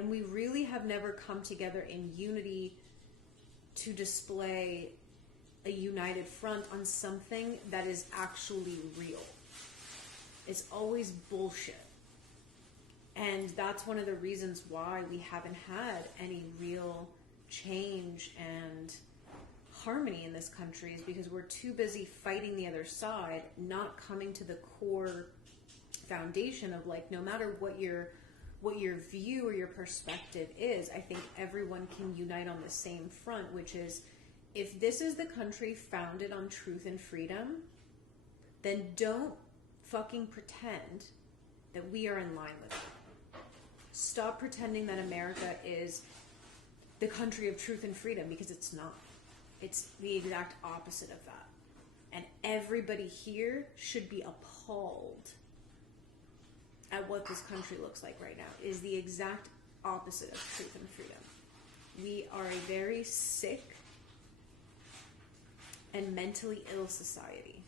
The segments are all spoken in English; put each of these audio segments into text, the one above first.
And we really have never come together in unity to display a united front on something that is actually real. It's always bullshit. And that's one of the reasons why we haven't had any real change and harmony in this country, is because we're too busy fighting the other side, not coming to the core foundation of, like, no matter what your view or your perspective is, I think everyone can unite on the same front, which is, if this is the country founded on truth and freedom, then don't fucking pretend that we are in line with it. Stop pretending that America is the country of truth and freedom, because it's not. It's the exact opposite of that. And everybody here should be appalled at what this country looks like right now. It is the exact opposite of truth and freedom. We are a very sick and mentally ill society.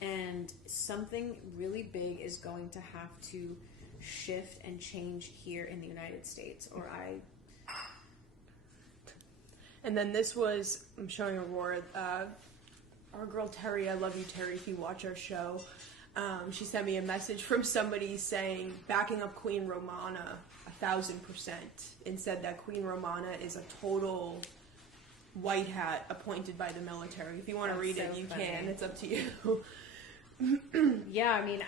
And something really big is going to have to shift and change here in the United States, or And then this was, I'm showing Aurora, our girl Terry, I love you Terry if you watch our show, she sent me a message from somebody saying, backing up Queen Romana 1,000%, and said that Queen Romana is a total white hat appointed by the military. If you want to read it, you can. It's up to you. Yeah, I mean,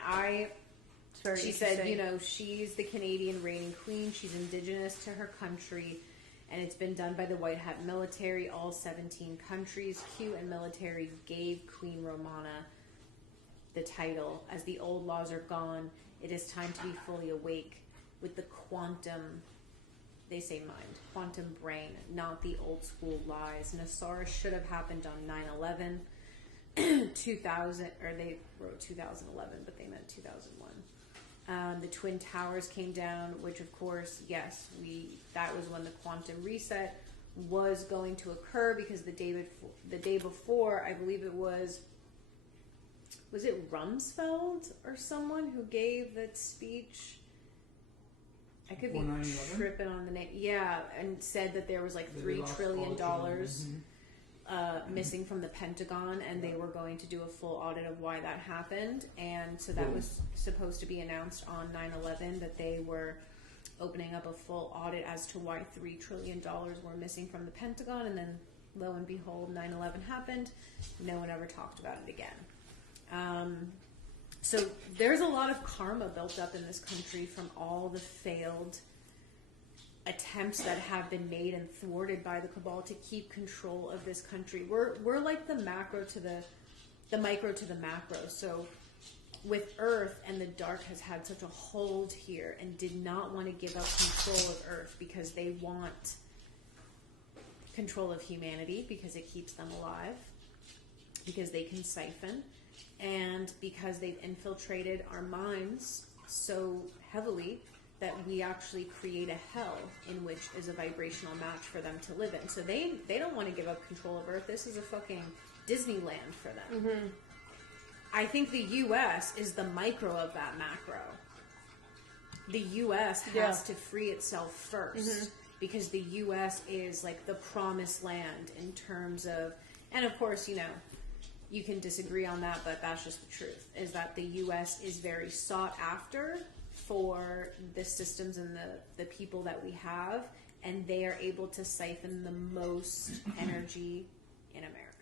she said, you know, she's the Canadian reigning queen. She's indigenous to her country, and it's been done by the white hat military. All 17 countries, Q and military, gave Queen Romana the title. As the old laws are gone, it is time to be fully awake with the quantum, they say mind, quantum brain, not the old school lies. Nassau should have happened on 9/11. 2000, or they wrote 2011, but they meant 2001. The Twin Towers came down, which of course, yes, that was when the quantum reset was going to occur, because the day before, I believe it was it Rumsfeld or someone who gave that speech? I could be tripping on the name. Yeah, and said that there was like $3 trillion missing from the Pentagon, and they were going to do a full audit of why that happened. And so that was supposed to be announced on 9/11, that they were opening up a full audit as to why $3 trillion were missing from the Pentagon. And then lo and behold, 9/11 happened. No one ever talked about it again. So there's a lot of karma built up in this country from all the failed attempts that have been made and thwarted by the cabal to keep control of this country. We're like the macro to the micro to the macro. So with Earth, and the dark has had such a hold here and did not want to give up control of Earth, because they want control of humanity, because it keeps them alive, because they can siphon, and because they've infiltrated our minds so heavily that we actually create a hell in which is a vibrational match for them to live in. So they don't want to give up control of Earth. This is a fucking Disneyland for them. Mm-hmm. I think the U.S. is the micro of that macro. The U.S. has to free itself first, because the U.S. is like the promised land in terms of, and of course, you know, you can disagree on that, but that's just the truth, is that the U.S. is very sought after for the systems and the people that we have, and they are able to siphon the most energy in America.